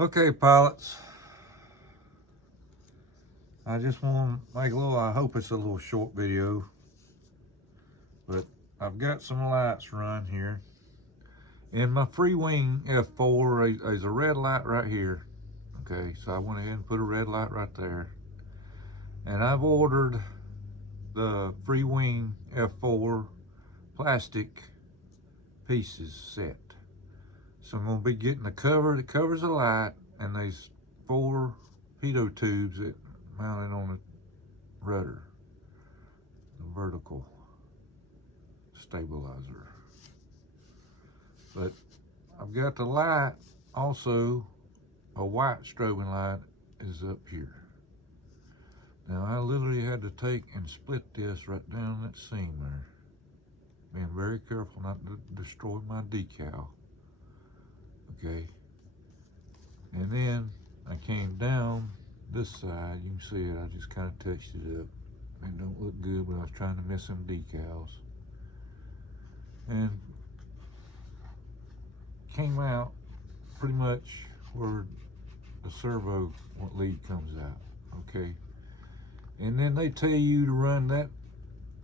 Okay, pilots, I just want to make a little, I hope it's a little short video, but I've got some lights run here. In my free wing F-4, there's a red light right here. Okay, so I went ahead and put a red light right there. And I've ordered the free wing F-4 plastic pieces set. So I'm going to be getting the cover that covers the light, and these 4 pitot tubes that mounted on the rudder, the vertical stabilizer. But I've got the light also, a white strobing light is up here. Now I literally had to take and split this right down that seam there. Being very careful not to destroy my decal. Okay. And then I came down this side, you can see it, I just kind of touched it up. It don't look good, but I was trying to miss some decals. And came out pretty much where the servo lead comes out, okay? And then they tell you to run that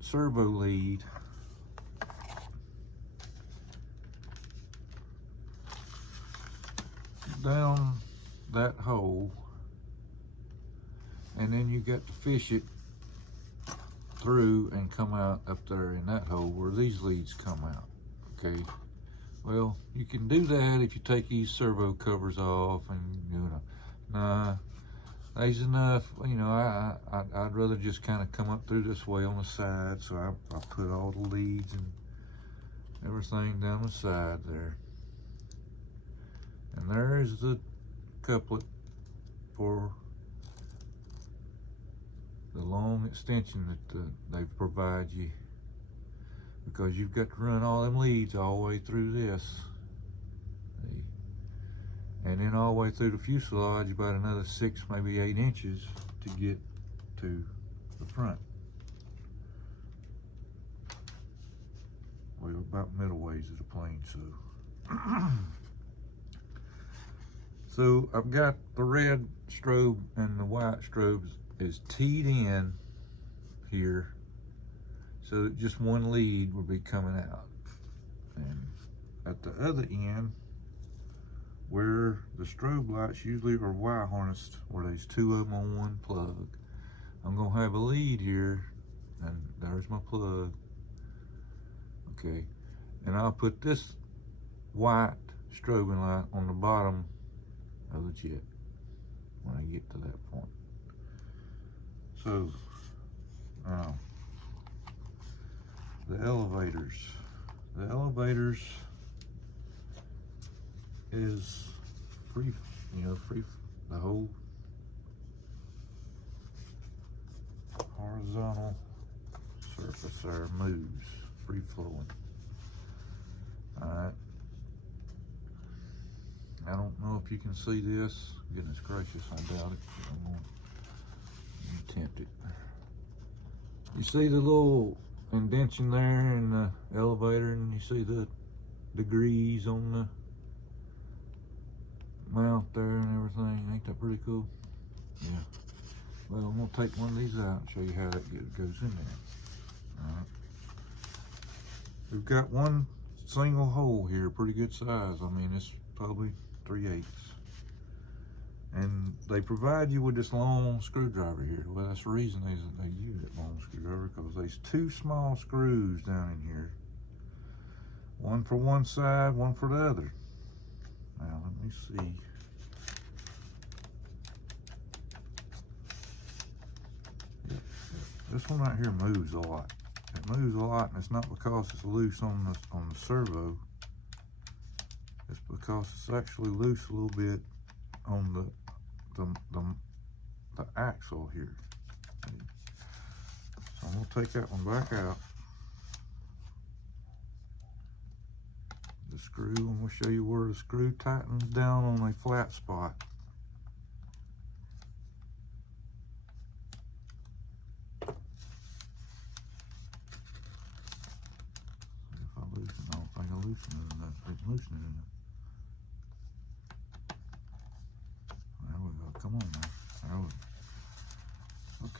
servo lead down that hole, and then you got to fish it through and come out up there in that hole where these leads come out, okay? Well, you can do that if you take these servo covers off and, you know, nah, there's enough, you know, I'd rather just kind of come up through this way on the side, so I put all the leads and everything down the side there. And there's the couplet for the long extension that they provide you, because you've got to run all them leads all the way through this. See? And then all the way through the fuselage about another 6, maybe 8 inches to get to the front. Well, about middle ways of the plane, so. So I've got the red strobe and the white strobe is teed in here, so that just one lead will be coming out. And at the other end, where the strobe lights usually are wire harnessed, where there's 2 of them on one plug, I'm gonna have a lead here, and there's my plug. Okay, and I'll put this white strobing light on the bottom of the jet when I get to that point. So now the elevators is free, you know, free, the whole horizontal surface there moves, free flowing. All right, I don't know if you can see this. Goodness gracious, I doubt it. I'm gonna attempt it. You see the little indentation there in the elevator, and you see the degrees on the mount there and everything. Ain't that pretty cool? Yeah. Well, I'm gonna take one of these out and show you how that goes in there. All right. We've got one single hole here, pretty good size. I mean, it's probably 3/8. And they provide you with this long screwdriver here. Well, that's the reason they use that long screwdriver, because there's 2 small screws down in here. One for one side, one for the other. Now, let me see. Yep. This one right here moves a lot. It moves a lot, and it's not because it's loose on the servo. It's because it's actually loose a little bit on the axle here. So I'm gonna take that one back out. The screw, I'm gonna show you where the screw tightens down on a flat spot. If I loosen, I don't think I loosen it enough. It's loosening enough.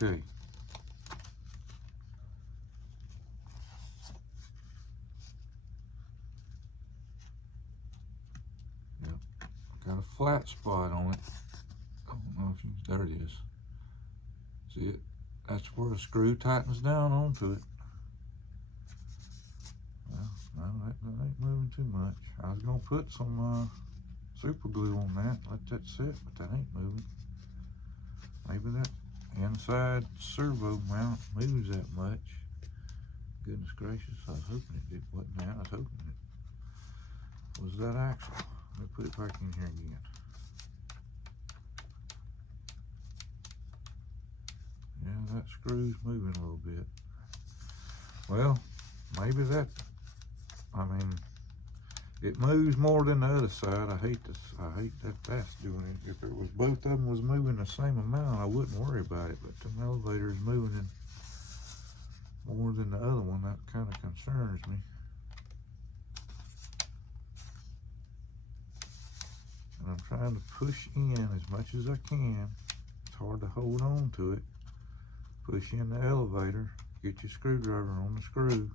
Okay. Yep. Got a flat spot on it. I don't know if you, there it is. See it? That's where the screw tightens down onto it. Well, no, that ain't moving too much. I was gonna put some super glue on that, let that sit, but that ain't moving. Maybe that inside servo mount moves that much. Goodness gracious, I was hoping it wasn't that. I was hoping it was that axle. Let me put it back in here again. Yeah, that screw's moving a little bit. Well, maybe that, I mean, it moves more than the other side. I hate this. I hate that that's doing it. If it was both of them was moving the same amount, I wouldn't worry about it. But the elevator is moving in more than the other one. That kind of concerns me. And I'm trying to push in as much as I can. It's hard to hold on to it. Push in the elevator. Get your screwdriver on the screw.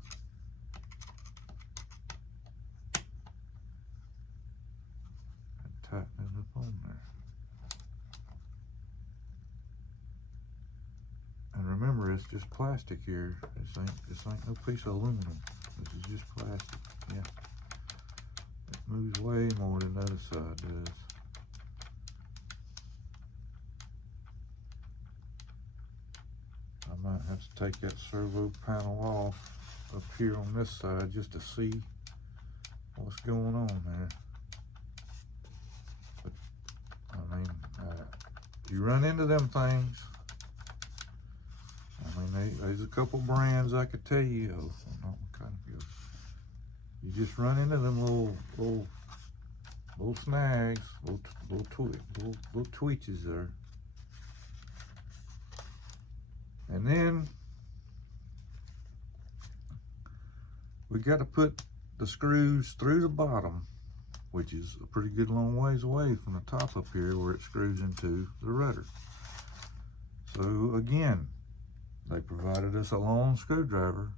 Tighten it up on there. And remember, it's just plastic here. This ain't no piece of aluminum. This is just plastic. Yeah. It moves way more than the other side does. I might have to take that servo panel off up here on this side just to see what's going on there. I mean, you run into them things. I mean, there's a couple brands I could tell you of. Not kind of good. You just run into them little snags, little twitches there. And then we got to put the screws through the bottom, which is a pretty good long ways away from the top up here where it screws into the rudder. So again, they provided us a long screwdriver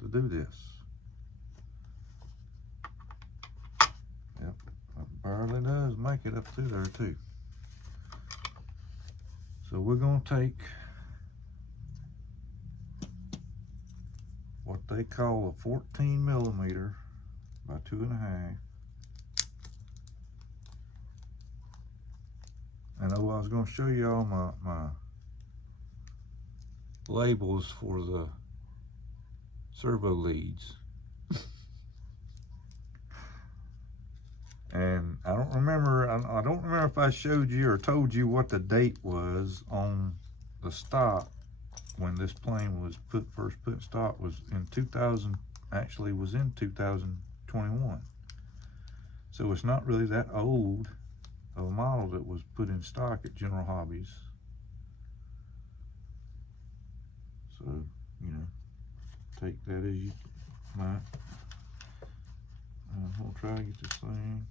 to do this. Yep, it barely does make it up through there too. So we're gonna take what they call a 14 millimeter by 2.5. And I was going to show you all my labels for the servo leads. And I don't remember if I showed you or told you what the date was on the stock when this plane was first put in stock. Was in 2000, actually was in 2021. So it's not really that old of a model that was put in stock at General Hobbies. So, you know, take that as you might. We'll try to get this thing.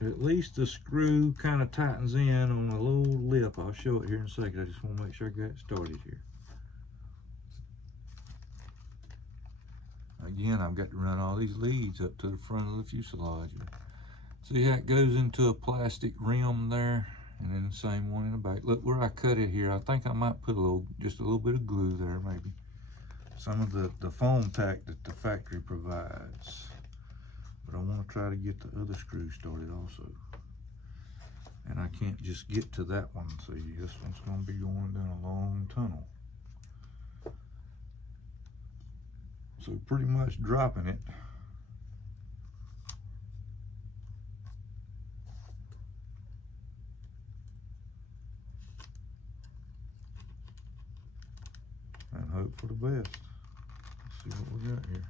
At least the screw kind of tightens in on the little lip. I'll show it here in a second. I just want to make sure I got it started here. Again, I've got to run all these leads up to the front of the fuselage. See how it goes into a plastic rim there, and then the same one in the back. Look where I cut it here. I think I might put just a little bit of glue there, maybe. Some of the foam tack that the factory provides. But I want to try to get the other screw started also. And I can't just get to that one. So this one's going to be going down a long tunnel. So pretty much dropping it. And hope for the best. Let's see what we got here.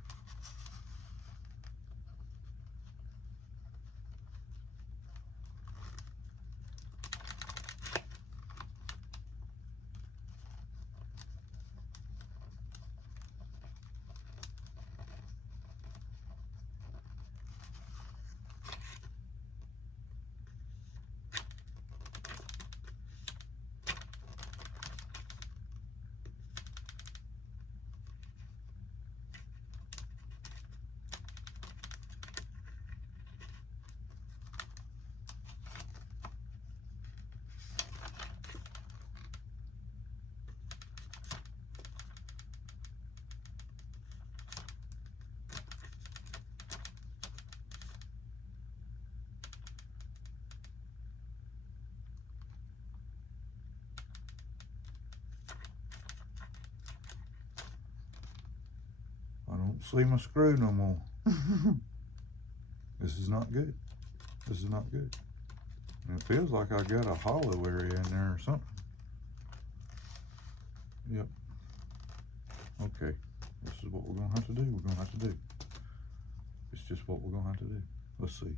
don't see my screw no more. This is not good. This is not good. And it feels like I got a hollow area in there or something. Yep. Okay. This is what we're gonna have to do. We're gonna have to do. It's just what we're gonna have to do. Let's see.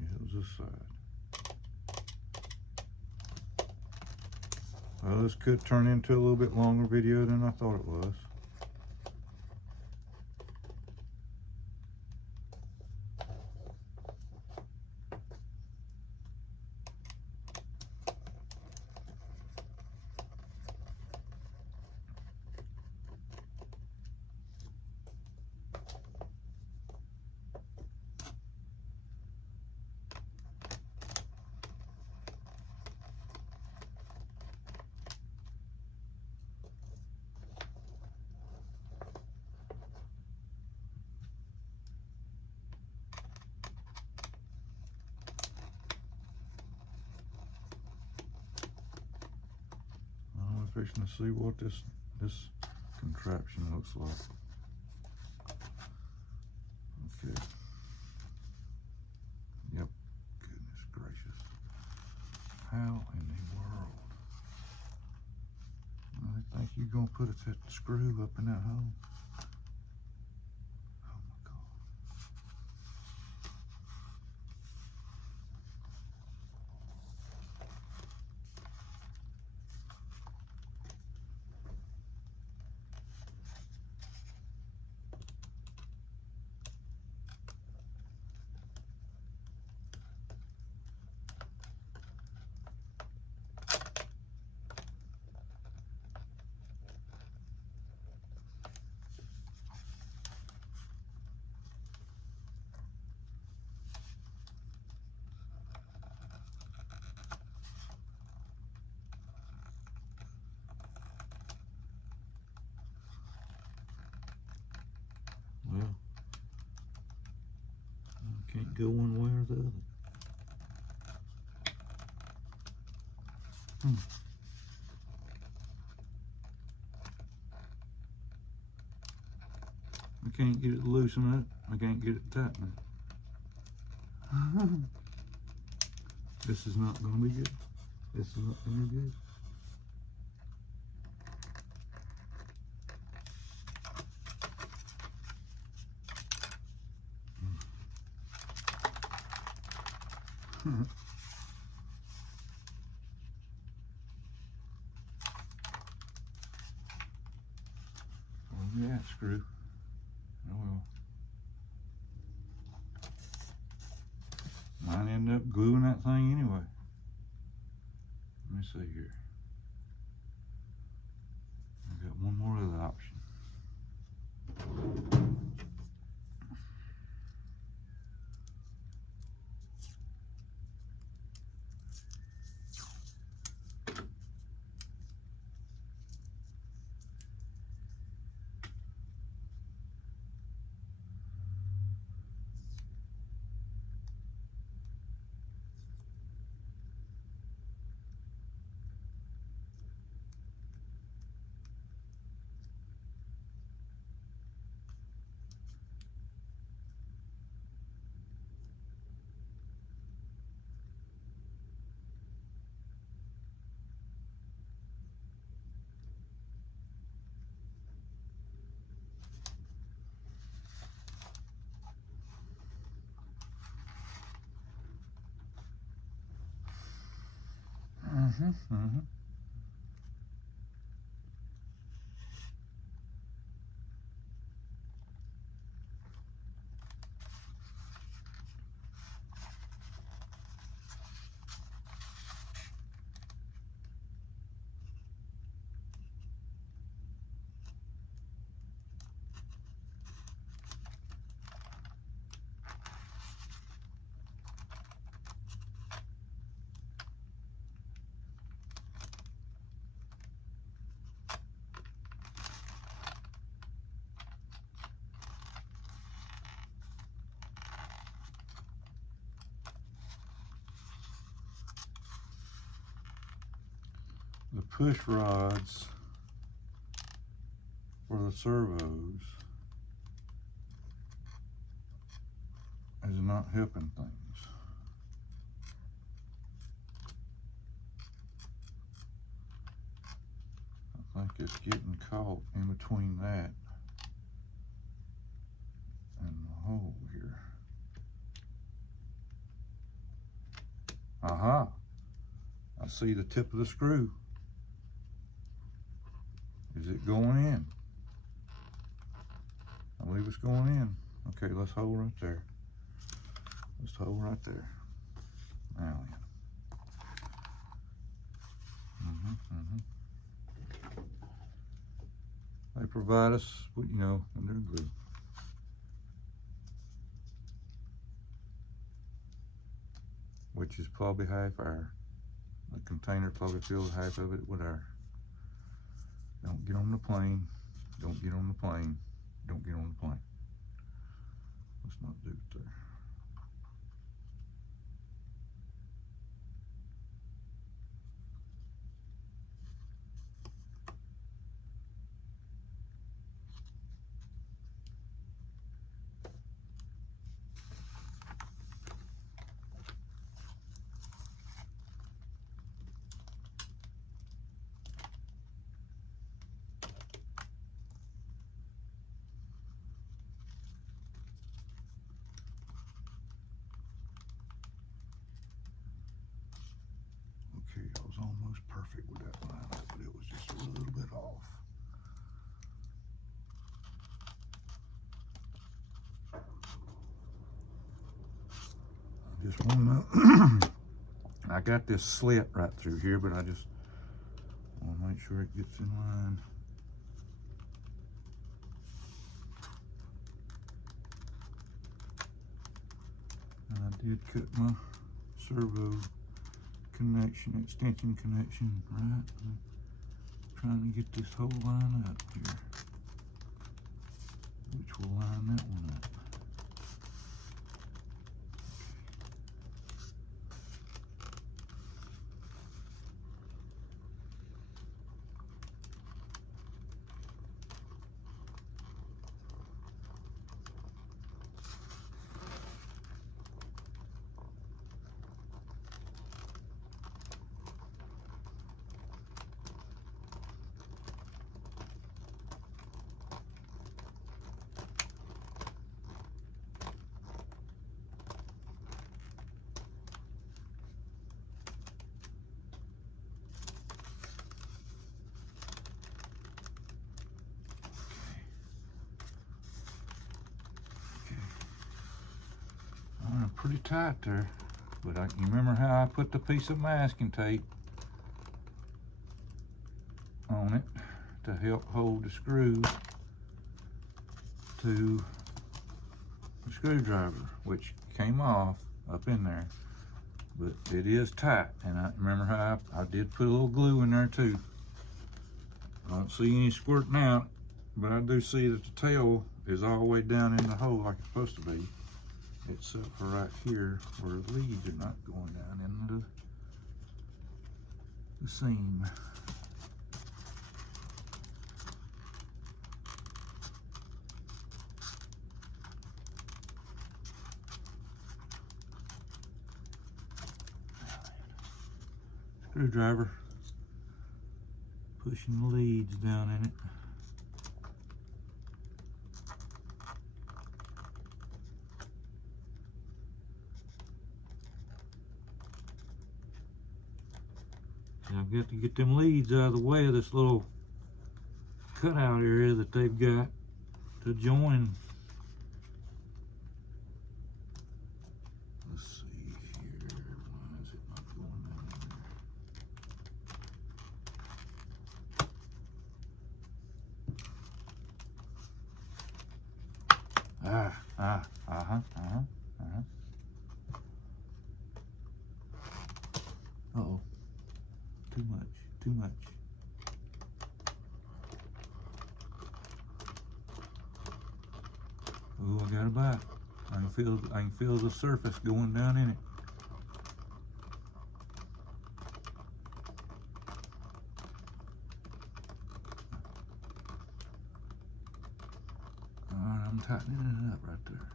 Yeah, it was this side. Well, this could turn into a little bit longer video than I thought it was. Fixing to see what this contraption looks like. Okay. Yep. Goodness gracious. How in the world? I think you're gonna put that screw up in that hole. Oh my God. Well, I can't go one way or the other. I can't get it to loosen up. I can't get it tightening. This is not going to be good. This is not going to be good. Oh yeah, screw. Oh well. Might end up gluing that thing anyway. Let me see here. I got one more other option. The push rods for the servos is not helping things. I think it's getting caught in between that and the hole here. Aha! I see the tip of the screw. Is it going in? I believe it's going in. Okay, let's hold right there. Let's hold right there. Now then. They provide us, you know, when they're good. Which is probably half air. The container probably fills half of it with air. Don't get on the plane. Don't get on the plane. Don't get on the plane. Let's not do it there. Okay, I was almost perfect with that line, but it was just a little bit off. I just want to I got this slit right through here, but I just want to make sure it gets in line. And I did cut my servo connection, extension connection, right? I'm trying to get this whole line up here, which will line that one up. Pretty tight there, but you remember how I put the piece of masking tape on it to help hold the screw to the screwdriver, which came off up in there, but it is tight. And I remember how I did put a little glue in there too. I don't see any squirting out, but I do see that the tail is all the way down in the hole like it's supposed to be, except for right here where the leads are not going down into the seam. Screwdriver pushing the leads down in it. I've got to get them leads out of the way of this little cutout area that they've got to join. Let's see here, why is it not going down there? Uh-oh. Too much. Oh, I got a bite. I can feel the surface going down in it. I'm tightening it up right there.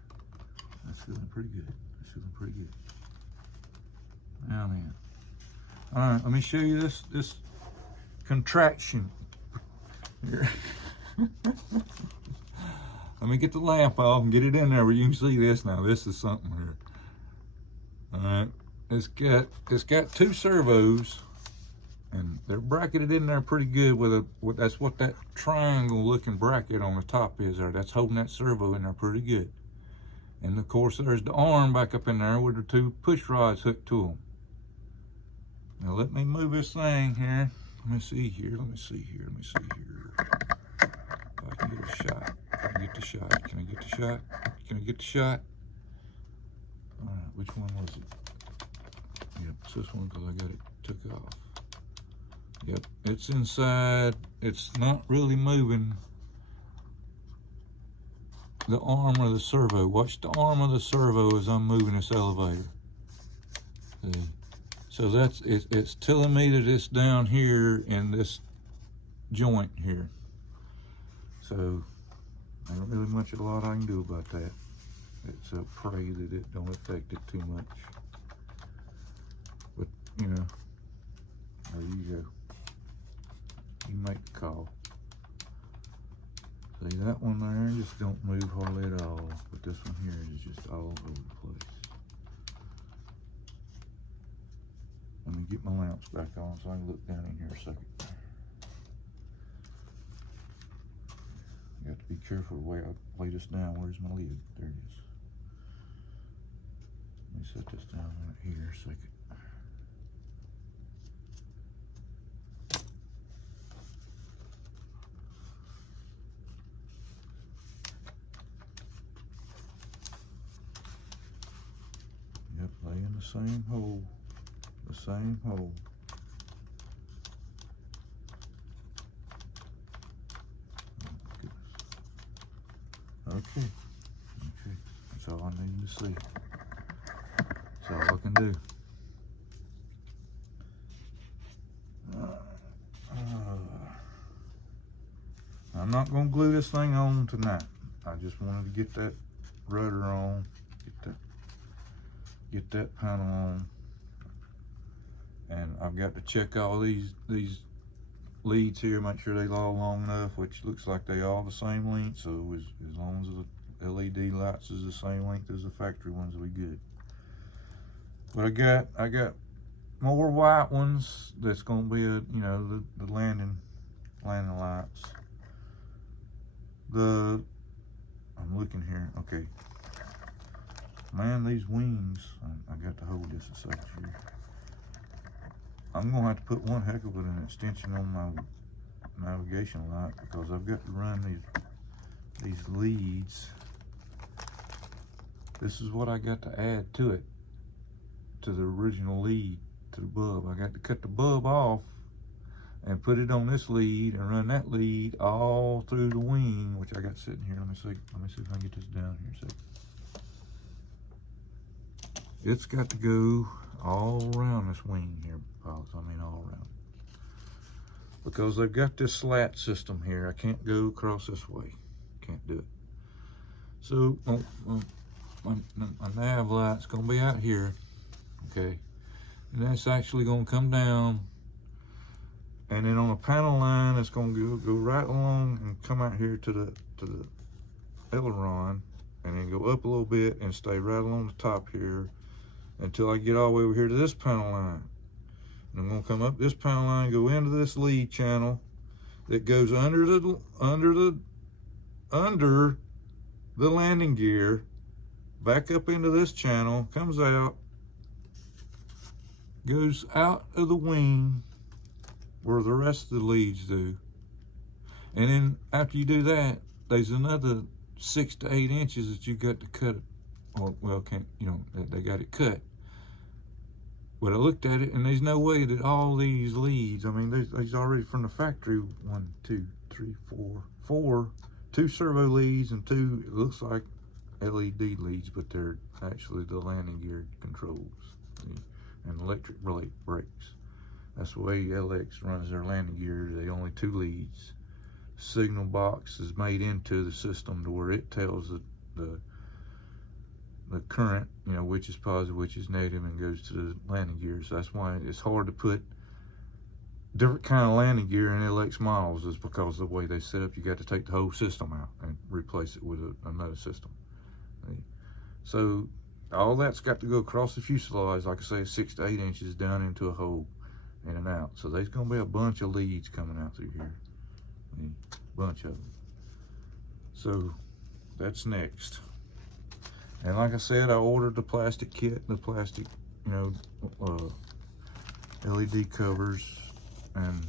That's feeling pretty good. That's feeling pretty good. Now then. All right, let me show you this contraction. Here. Let me get the lamp off and get it in there where you can see this now. This is something here. All right, it's got two servos, and they're bracketed in there pretty good that's what that triangle looking bracket on the top is there. That's holding that servo in there pretty good. And of course there's the arm back up in there with the two push rods hooked to them. Now let me move this thing here. Let me see here. Let me see here. If I can get a shot. Can I get the shot? Can I get the shot? Can I get the shot? All right, which one was it? Yep, it's this one because I got it took off. Yep, it's inside. It's not really moving the arm of the servo. Watch the arm of the servo as I'm moving this elevator. See? So it's telling me that it's down here in this joint here. So ain't really much a lot I can do about that. It's a pray that it don't affect it too much. But you know, there you go. You make the call. See that one there just don't move hardly at all. But this one here is just all over the place. Let me get my lamps back on so I can look down in here a second. You have to be careful the way I lay this down. Where's my lid? There it is. Let me set this down right here a second. Yep, lay in the same hole. The same hole. Okay. That's all I need to see. That's all I can do. I'm not going to glue this thing on tonight. I just wanted to get that rudder on, get that panel on. And I've got to check all these leads here, make sure they're all long enough, which looks like they all the same length. So as long as the LED lights is the same length as the factory ones, will be good. But I got more white ones that's gonna be the landing lights. I'm looking here. Okay, man, these wings. I got to hold this a second here. I'm gonna have to put one heck of an extension on my navigation light because I've got to run these leads. This is what I got to add to it, to the original lead, to the bulb. I got to cut the bulb off and put it on this lead and run that lead all through the wing, which I got sitting here. Let me see if I can get this down here a second. It's got to go all around this wing here, all around. Because they've got this slat system here. I can't go across this way. Can't do it. So my nav light's gonna be out here, okay? And that's actually gonna come down, and then on a panel line, it's gonna go right along and come out here to the aileron, and then go up a little bit and stay right along the top here until I get all the way over here to this panel line. And I'm gonna come up this panel line, go into this lead channel that goes under the landing gear, back up into this channel, comes out, goes out of the wing where the rest of the leads do. And then after you do that, there's another 6 to 8 inches that you got to cut it. Well, they got it cut. But I looked at it, and there's no way that all these leads, there's already from the factory, 1, 2, 3, 4, 2 servo leads and 2, it looks like LED leads, but they're actually the landing gear controls and electric brakes. That's the way LX runs their landing gear. They only 2 leads. signal box is made into the system to where it tells the current, you know, which is positive, which is negative, and goes to the landing gear. So that's why it's hard to put different kind of landing gear in LX models, is because of the way they set up. You got to take the whole system out and replace it with another system. So all that's got to go across the fuselage, like I say, 6 to 8 inches down into a hole, in and out. So there's gonna be a bunch of leads coming out through here, a bunch of them. So that's next. And like I said, I ordered the plastic kit, the plastic, you know, LED covers, and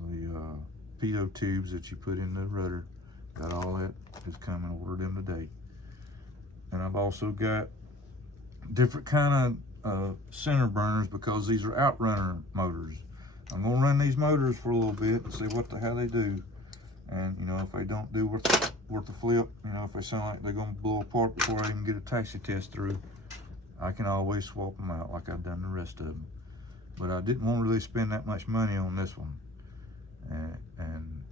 the PO tubes that you put in the rudder. Got all that is coming. Ordered them today. And I've also got different kind of center burners, because these are outrunner motors. I'm gonna run these motors for a little bit and see how they do. And you know, if they don't do worth the flip, you know, if they sound like they're gonna blow apart before I even get a taxi test through, I can always swap them out like I've done the rest of them. But I didn't want to really spend that much money on this one, and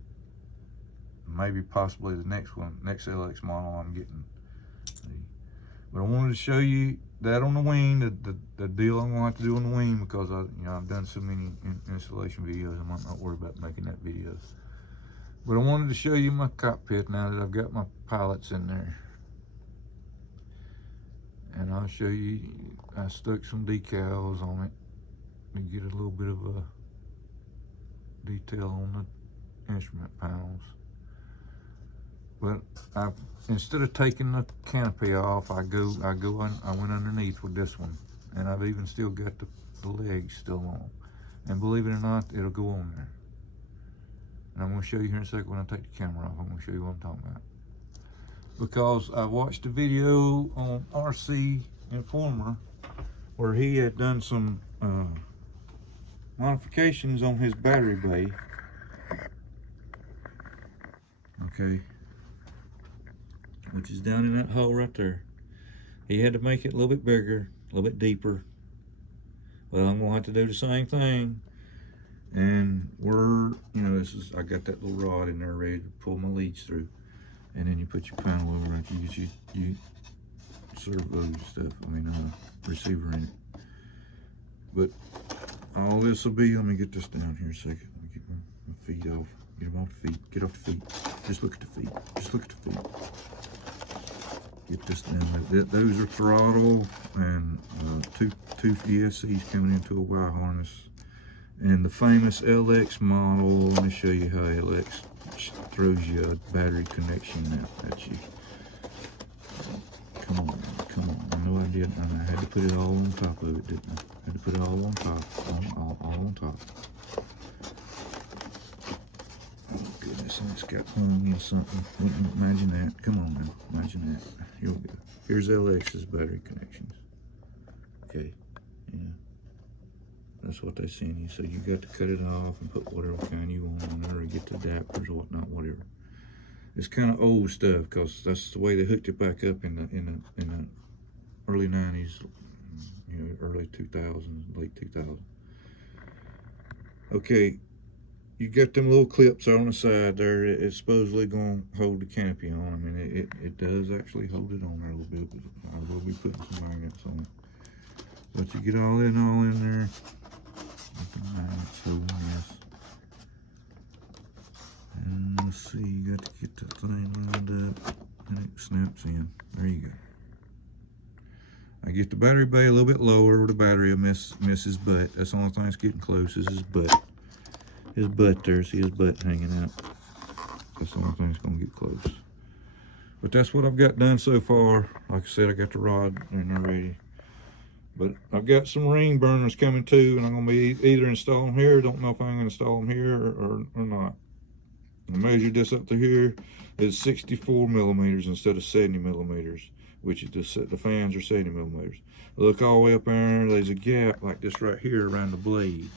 maybe possibly the next LX model I'm getting. But I wanted to show you that on the wing, the deal I'm gonna have to do on the wing, because I've done so many installation videos, I might not worry about making that video. But I wanted to show you my cockpit now that I've got my pilots in there. And I'll show you, I stuck some decals on it to get a little bit of a detail on the instrument panels. But instead of taking the canopy off, I went underneath with this one, and I've even still got the legs still on. And believe it or not, it'll go on there. And I'm gonna show you here in a second when I take the camera off. I'm gonna show you what I'm talking about. Because I watched a video on RC Informer where he had done some modifications on his battery bay. Okay. Which is down in that hole right there. He had to make it a little bit bigger, a little bit deeper. Well, I'm gonna have to do the same thing. And I got that little rod in there ready to pull my leads through. And then you put your panel over it, you get your servo stuff, receiver in it. But all this will be, let me get this down here a second. Let me get my feet off. Get them off the feet. Get off the feet. Just look at the feet. Just look at the feet. Get this down. Those are throttle and two ESCs coming into a wire harness. And the famous LX model, let me show you how LX throws you a battery connection at you. Come on. I know I did. I had to put it all on top of it, didn't I? I had to put it all on top. All on top. Oh goodness, it's got hung in something. Imagine that. Come on now. Imagine that. Here we go. Here's LX's battery connections. Okay. Yeah. That's what they send you. So you got to cut it off and put whatever kind you want on there, or get the adapters or whatnot, whatever. It's kind of old stuff, because that's the way they hooked it back up in the early 90s, early 2000s, late 2000s. Okay, you got them little clips on the side there. It's supposedly going to hold the canopy on. It does actually hold it on there a little bit. I will be putting some magnets on it. But you get all in there. And let's see, you got to get that thing lined up, and it snaps in. There you go. I get the battery bay a little bit lower where the battery will miss his butt. That's the only thing that's getting close is his butt. His butt there, see his butt hanging out. That's the only thing that's gonna get close. But that's what I've got done so far. Like I said, I got the rod in there ready. But I've got some ring burners coming too, and I'm gonna be either installing them here. Don't know if I'm gonna install them here or not. I measured this up to here. It's 64 millimeters instead of 70 millimeters, which is the fans are 70 millimeters. Look all the way up there, there's a gap like this right here around the blades,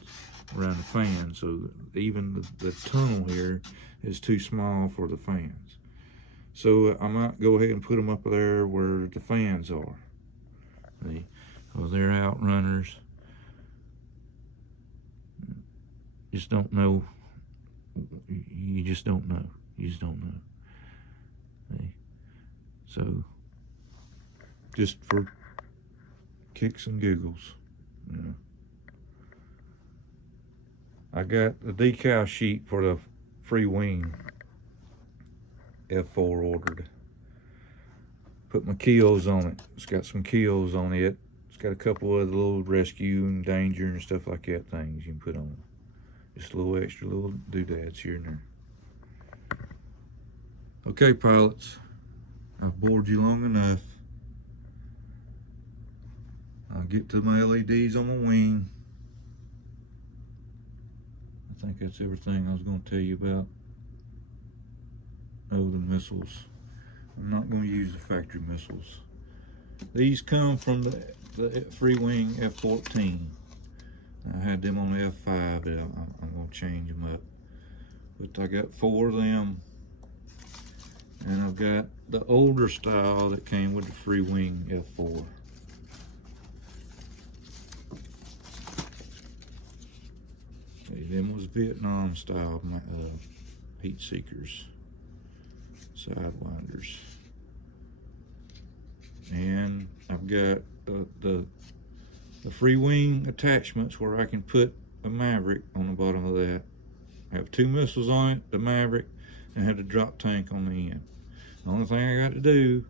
around the fan. So even the tunnel here is too small for the fans. So I might go ahead and put them up there where the fans are. Well, they're outrunners. Just don't know You just don't know. You just don't know. Okay. So, just for kicks and giggles, you know. I got the decal sheet for the free wing F-4 ordered. Put my keels on it. It's got some keels on it. It's got a couple of little rescue and danger and stuff like that things you can put on. Just a little extra little doodads here and there. Okay, pilots, I've bored you long enough. I'll get to my LEDs on my wing. I think that's everything I was going to tell you about. Oh, the missiles. I'm not going to use the factory missiles. These come from the free wing F-14. I had them on the F-5, but I'm going to change them up. But I got 4 of them. And I've got the older style that came with the free wing F-4. Them was Vietnam style heat seekers, sidewinders. And I've got the free wing attachments where I can put a Maverick on the bottom of that. I have 2 missiles on it, the Maverick, and I have the drop tank on the end. The only thing I got to do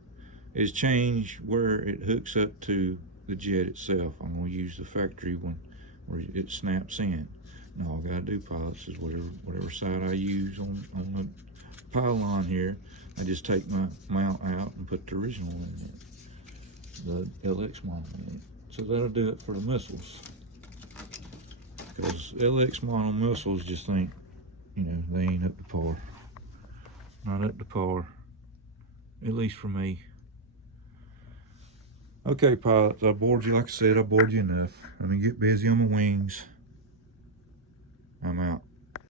is change where it hooks up to the jet itself. I'm going to use the factory one where it snaps in. And all I got to do, pilots, is whatever side I use on the pylon here, I just take my mount out and put the original in it, the LX model in it. So that'll do it for the missiles. Because LX model missiles just think, you know, they ain't up to par. Not up to par, at least for me. Okay, pilots, I bored you, like I said, I bored you enough. Let me get busy on my wings. I'm out.